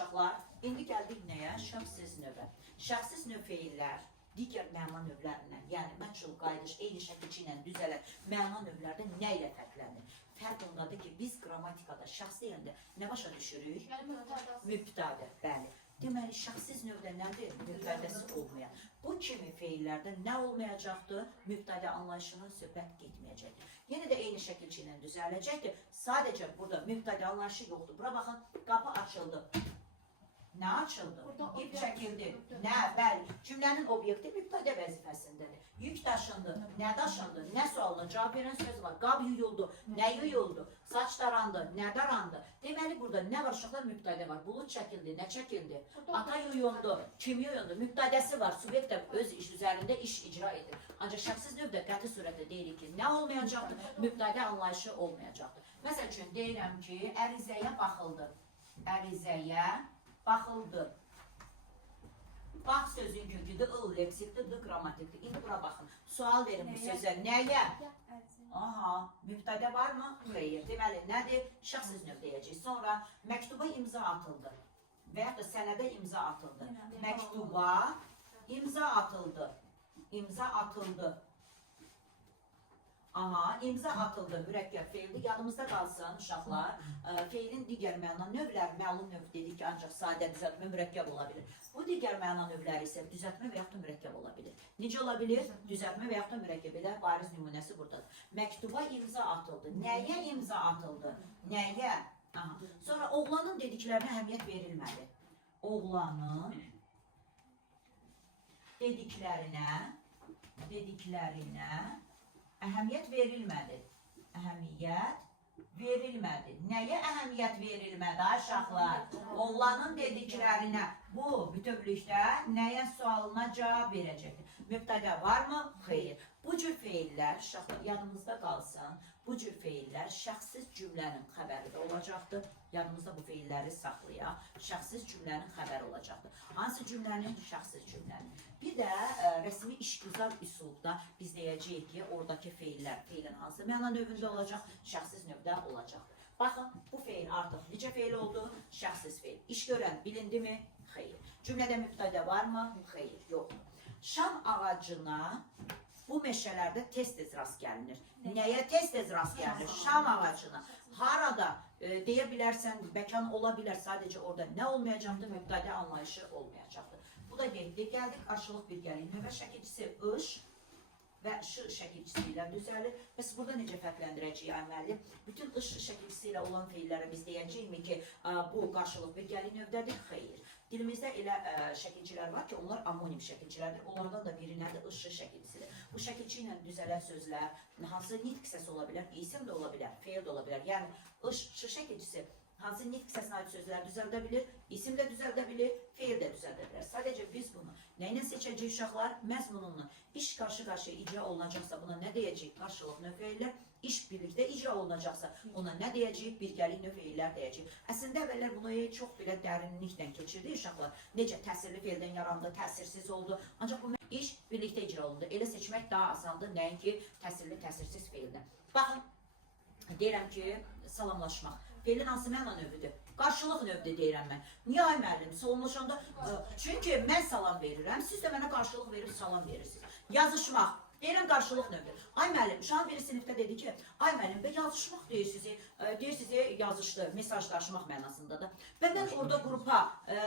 uşaqlar, indi gəldik nəyə? Şəxsiz növə. Şəxsiz növ feillər digər məna növlərindən, yəni məchul, qayıdış, eyni şəkilçi ilə düzələn məna növlərdə nə ilə fərqlənir? Fərq ondadır ki, biz qrammatikada şəxs deyəndə nə başa düşürük? Mübtədə, bəli. Deməli, şəxsiz növdə nədir? Mübtədəsi olmayan. Bu kimi feillərdə nə olmayacaqdır? Mübtədə anlayışının söhbət getməyəcəkdir. Yenə də eyni şəkilçi ilə düzələcəkdir. Sadəcə burada mübtədə anlayışı yoxdur. Bura baxın, qapı açıldı. Nə açıldı? İp çəkildi. Nə? Bəli. Cümlənin obyekti mübtədə vəzifəsindədir. Yük daşındı. Nə daşındı? Nə sualına cavab verən söz var. Qab yuyuldu. Nə yuyuldu? Saç darandı. Nə darandı? Deməli, burada nə var? Uşaqlar mübtədə var. Bulut çəkildi. Nə çəkildi? Ata yuyundu. Kim yuyundu? Mübtədəsi var. Subyekt də öz iş üzərində iş icra edir. Ancaq şəxsiz növdə qəti surətdə deyirik ki, nə olmayacaqdır? Mübtədə anlayışı olmayacaqdır. Məsəl üçün, deyirəm ki, ərizəyə baxıldı. Ərizəyə baxıldı. Bax sözün köküdür, leksikdir, qrammatikdir. İndi bura baxın. Sual verin bu sözə. Nəyə? Aha, mübtədə varmı? Xeyr. Deməli, nədir? Şəxsiz növ deyəcək. Sonra məktuba imza atıldı. Və yaxud da sənədə imza atıldı. Məktuba imza atıldı. İmza atıldı. Aha, imza atıldı, mürəkkəb feildir. Yadımızda qalsın, uşaqlar, feilin digər məna növləri, məlum növ dedik ki, ancaq sadə düzəltmə mürəkkəb ola bilir. Bu digər məna növləri isə düzəltmə və yaxud da mürəkkəb ola bilir. Necə ola bilir? Düzəltmə və yaxud da mürəkkəb. Elə bariz nümunəsi buradadır. Məktuba imza atıldı. Nəyə imza atıldı? Nəyə? Aha. Sonra oğlanın dediklərinə əhəmiyyət verilmədi. Oğlanın dediklərinə əhəmiyyət verilmədi. Əhəmiyyət verilmədi. Nəyə əhəmiyyət verilmədi, uşaqlar? Oğlanın dediklərinə. Bu, bütövlükdə nəyə sualına cavab verəcəkdir. Mübtədə varmı? Xeyr. Bu cür feillər, uşaqlar, yadımızda qalsın, bu cür feillər şəxsiz cümlənin xəbəri də olacaqdır. Yadımızda bu feilləri saxlayaq. Şəxsiz cümlənin xəbəri olacaqdır. Hansı cümlənin? Şəxsiz cümlənin. Bir də rəsmi işgüzar üslubda biz deyəcəyik ki, oradakı feillər, feilin hansı məna növündə olacaq? Şəxsiz növdə olacaqdır. Baxın, bu feil artıq necə feil oldu? Şəxsiz feil. İş görən bilindimi? Xeyr. Cümlədə mübtədə varmı? Xeyr, yoxdur. Şam ağacına bu meşələrdə tez-tez rast gəlinir. Nəyə tez-tez rast gəlinir? Şam ağacına. Harada deyə bilərsən, məkan ola bilər, sadəcə orada nə olmayacaqdır? Mübtədə anlayışı olmayacaqdır. Bu da gəldik, qarşılıq birgəlik. Növbə şəkilçisi ış və ş şəkilçisi ilə düzəlir. Bəs burada necə fərqləndirəcəyik əməli? Bütün ış şəkilçisi ilə olan feillərə biz deyəcəyik ki, bu qarşılıq birgəlik növdədir? Xeyr. Dilimizdə elə şəkilçilər var ki, onlar amonim şəkilçilərdir. Onlardan da biri nədir? Iş şəkilçisidir. Bu şəkilçi ilə düzələn sözlər, hansı nitq hissəsi ola bilər, isim də ola bilər, feil də ola bilər. Yəni, ış şəkilçisi hansı nitq hissəsinə aid sözlər düzəldə bilir, isim də düzəldə bilir, feil də düzəldə bilər. Sadəcə biz bunu nə ilə seçəcəyik uşaqlar? Məzmununu. İş qarşı-qarşıya icra olunacaqsa buna nə deyəcəyik? Qarşılıq növ feillər. İş birlikdə icra olunacaqsa ona nə deyəcəyik? Birgəlik növ feillər deyəcəyik. Əslində əvvəllər bunu çox belə dərinliklə keçirdik uşaqlar. Necə təsirli feildən yarandı, təsirsiz oldu. Ancaq bu iş birlikdə icra olundu. Elə seçmək daha asandır, nəinki təsirli, təsirsiz feildən. Baxın, deyirəm ki, salamlaşmaq. Feilin hansı məna növüdür? Qarşılıq növdür deyirəm mən. Niyə ay müəllim? Salamlaşanda, çünki mən salam verirəm, siz də mənə qarşılıq verib salam verirsiniz. Yazışmaq. Deyirəm qarşılıq növdür. Ay müəllim, uşağın biri sinifdə dedi ki, ay müəllim, yazışmaq deyirsiniz, yazışdı, mesajlaşmaq mənasındadır. Və mən orada qrupa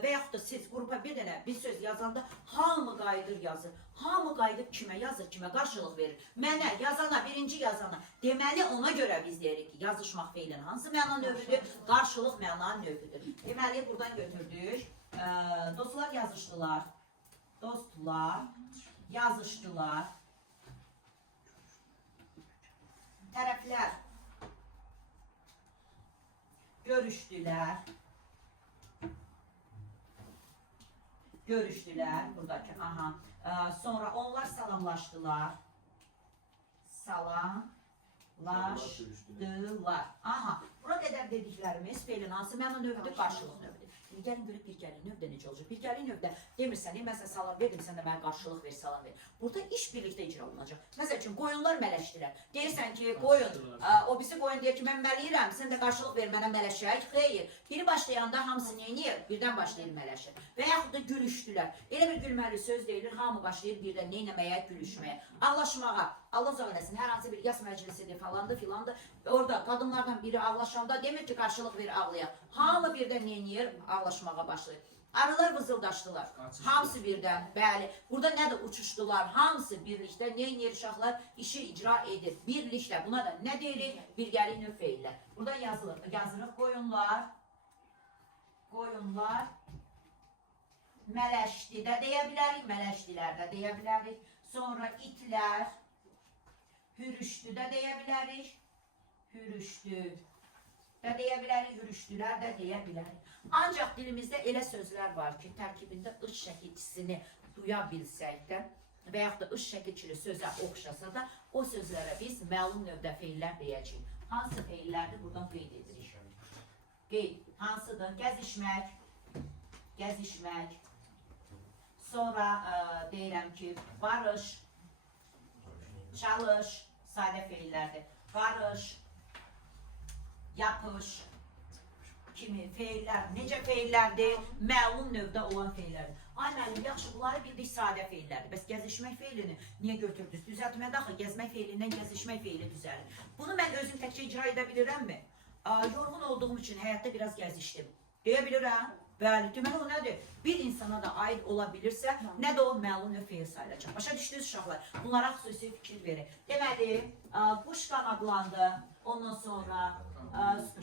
və yaxud da siz qrupa bir söz yazanda hamı qayıdır yazır. Hamı qayıdıb kimə yazır, kimə qarşılıq verir? Mənə, yazana, birinci yazana. Deməli, ona görə biz deyirik ki, yazışmaq feilin hansı məna növüdür? Qarşılıq məna növüdür. Deməli, buradan götürdük. Dostlar yazışdılar. Dostlar yazışdılar. Tərəflər görüşdülər. Buradakı, aha. Sonra onlar salamlaşdılar. Salamlaşdılar. Aha. Bura qədər dediklərimiz feilin hansı məna növüdür? Qarşılıq növüdür. gəlin görək bir gəlin növdə necə olacaq. Bir gəlin növdə demirsən, mən sənə salam verdim, sən də mənə qarşılıq ver, salam ver. Burada iş birlikdə icra olunacaq. Məsəl üçün, qoyunlar mələşdirər. Deyirsən ki, qoyun, o birisi qoyun deyir ki, mən mələyirəm, sən də qarşılıq ver, mənə mələşək. Xeyr, biri başlayanda hamısı neyniyir? Birdən başlayır mələşir. Və yaxud da gülüşdülər. Elə bir gülməli söz deyilir, hamı başlayır birdən neynəməyə, gülüşməyə, ağlaşmağa. Allah uzaq eləsin, hər hansı bir yas məclisidir falandı filandı. Orada qadınlardan biri ağlaşanda demir ki, qarşılıq ver, ağlayaq. Hamı birdən neyniyir? Ağlaşmağa başlayır. Arılar vızıldaşdılar. Hamısı birdən, bəli. Burada nə də uçuşdular, hamısı birlikdə neyniyir uşaqlar? İşi icra edir. Birlikdə. Buna da nə deyirik? Birgəlik növ feillər. Burada yazırıq qoyunlar. Qoyunlar. Mələşdi də deyə bilərik, mələşdilər də deyə bilərik. Sonra itlər. Hürüşdü də deyə bilərik. Hürüşdü də deyə bilərik, hürüşdülər də deyə bilərik. Ancaq dilimizdə elə sözlər var ki, tərkibində ış şəkilçisini duya bilsək də və yaxud da ış şəkilçili sözə oxşasa da o sözlərə biz məlum növdə feillər deyəcəyik. Hansı feillərdir? Buradan qeyd edirik. Qeyd. Hansıdır? Gəzişmək. Gəzişmək. Sonra deyirəm ki, barış. Çalış. Sadə feillərdir. Barış. Yapış kimi feillər, necə feillərdir? Məlum növdə olan feillərdir. Ay müəllim, yaxşı, bunları bildik sadə feillərdir. Bəs gəzişmək feilini niyə götürdünüz? Düzəltmədə axı gəzmək feilindən gəzişmək feili düzəlir. Bunu mən özüm təkcə icra edə bilirəmmi? Yorğun olduğum üçün həyatda biraz gəzişdim. Deyə bilirəm. Bəli, deməli o nədir? Bir insana da aid ola bilirsə, nə də o məlum növ feil sayılacaq. Başa düşdünüz uşaqlar? Bunlara xüsusi fikir verin. Deməli, quş qanaqlandı, ondan sonra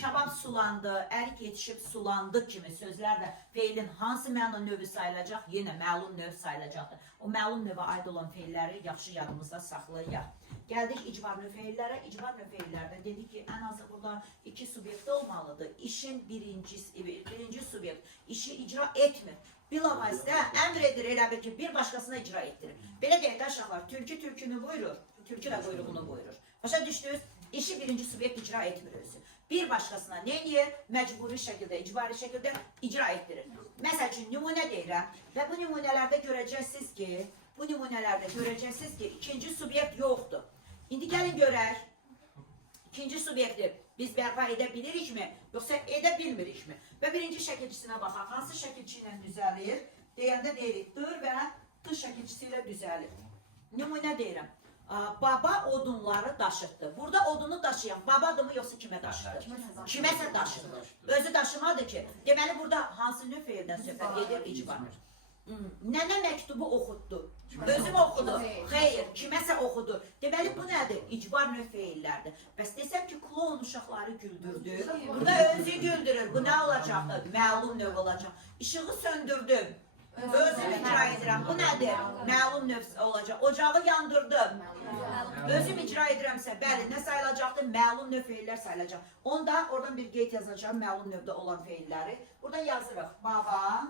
kabab sulandı, ərik yetişib sulandı kimi sözlər də feilin hansı məna növü sayılacaq? Yenə məlum növ sayılacaqdır. O məlum növə aid olan feilləri yaxşı yadımızda saxlayaq. Gəldik icbar növ feillərə. İcbar növ feillərdə dedik ki, ən azı burada iki subyekt olmalıdır. İşin birinci subyekt işi icra etmir. Bilavasitə əmr edir elə bil ki, bir başqasına icra etdirir. Belə deyək də uşaqlar, tülkü tülkünü buyurur, tülkü də quyruğunu buyurur. Başa düşdünüz? İşi birinci subyekt icra etmir özü. Bir başqasına neyir? Məcburi şəkildə, icbari şəkildə icra etdirir. Məsəl üçün, nümunə deyirəm və bu nümunələrdə görəcəksiniz ki, ikinci subyekt yoxdur. İndi gəlin görək, ikinci subyekti biz bərpa edə bilirikmi, yoxsa edə bilmirikmi? Və birinci şəkilçisinə baxaq, hansı şəkilçi ilə düzəlir? Deyəndə deyirik, dır və tır şəkilçisi ilə düzəlir. Nümunə deyirəm. Baba odunları daşıtdı. Burada odunu daşıyan babadırmı yoxsa kimə daşıdı? Kiməsə daşıdı. Özü daşımadı ki. Deməli burada hansı növ feildən söhbət edir? İcbardır. Nənə məktubu oxutdu. Özüm oxudu. Xeyr, kiməsə oxudu. Deməli bu nədir? İcbar növ feillərdir. Bəs desəm ki, klon uşaqları güldürdü. Burada özü güldürür. Bu nə olacaqdır? Məlum növ olacaq. İşığı söndürdüm. Özüm icra edirəm. Bu nədir? Məlum növ olacaq. Ocağı yandırdım. Özüm icra edirəmsə, bəli, nə sayılacaqdır? Məlum növ feillər sayılacaq. Onda oradan bir qeyd yazacağım məlum növdə olan feilləri. Buradan yazırıq. Baba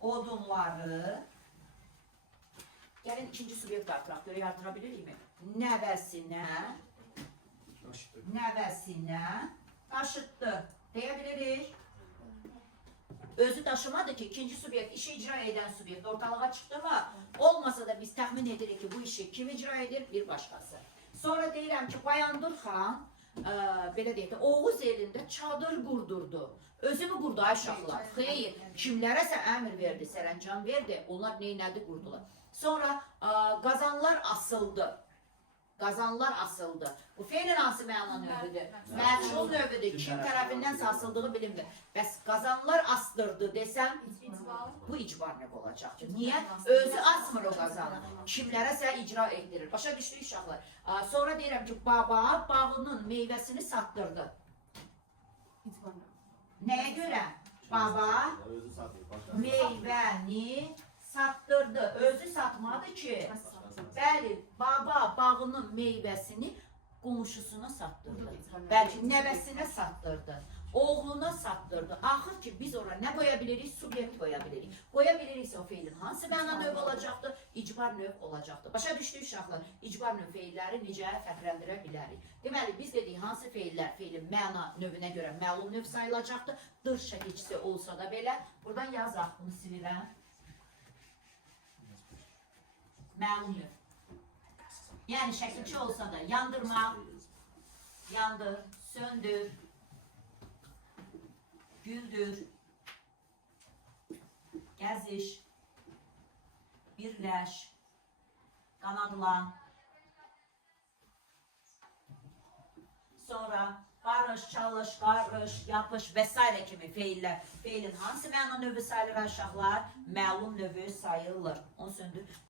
odunları. Gəlin ikinci subyekt artıraq. Görə yardıra bilirikmi? Nəvəsinə daşıtdı. Deyə bilirik. Özü daşımadı ki, ikinci subyekt, işi icra edən subyekt ortalığa çıxdı mı? Olmasa da biz təxmin edirik ki, bu işi kim icra edir? Bir başqası. Sonra deyirəm ki, Bayandur xan, belə deyək də, Oğuz elində çadır qurdurdu. Özü mü qurdu ay uşaqlar? Xeyr, kimlərəsə əmr verdi, sərəncam verdi, onlar neynədi qurdular. Sonra qazanlar asıldı. Qazanlar asıldı. Bu feilin hansı məna növüdür? Məşğul növüdür. Kim tərəfindənsə asıldığı bilinmir. Bəs qazanlar astırdı desəm, bu icbar növ olacaq. Niyə? Özü asmır o qazanı. Kimlərəsə icra etdirir. Başa düşdük uşaqlar. Sonra deyirəm ki, baba bağının meyvəsini satdırdı. Nəyə görə? Baba meyvəni satdırdı. Özü satmadı ki. Bəli, baba bağının meyvəsini qonşusuna satdırdı. Bəlkə nəvəsinə satdırdı. Oğluna satdırdı. Axır ki biz ora nə qoya bilirik? Subyekt qoya bilirik. Qoya biliriksə o feilin hansı məna növ olacaqdır? İcbar növ olacaqdır. Başa düşdük uşaqlar? İcbar növ feilləri necə fərqləndirə bilərik? Deməli, biz dedik hansı feillər feilin məna növünə görə məlum növ sayılacaqdır. Dır şəkilçisi olsa da belə. Buradan yazaq, bunu silirəm. Məlum növ. Yəni şəkilçi olsa da yandırmaq, yandır, söndür, güldür, gəziş, birləş, qanadlan, sonra barış, çalış, qarış, yapış və s. kimi feillər. Feilin hansı məna növü sayılır uşaqlar? Məlum növü sayılır. Onu söndür.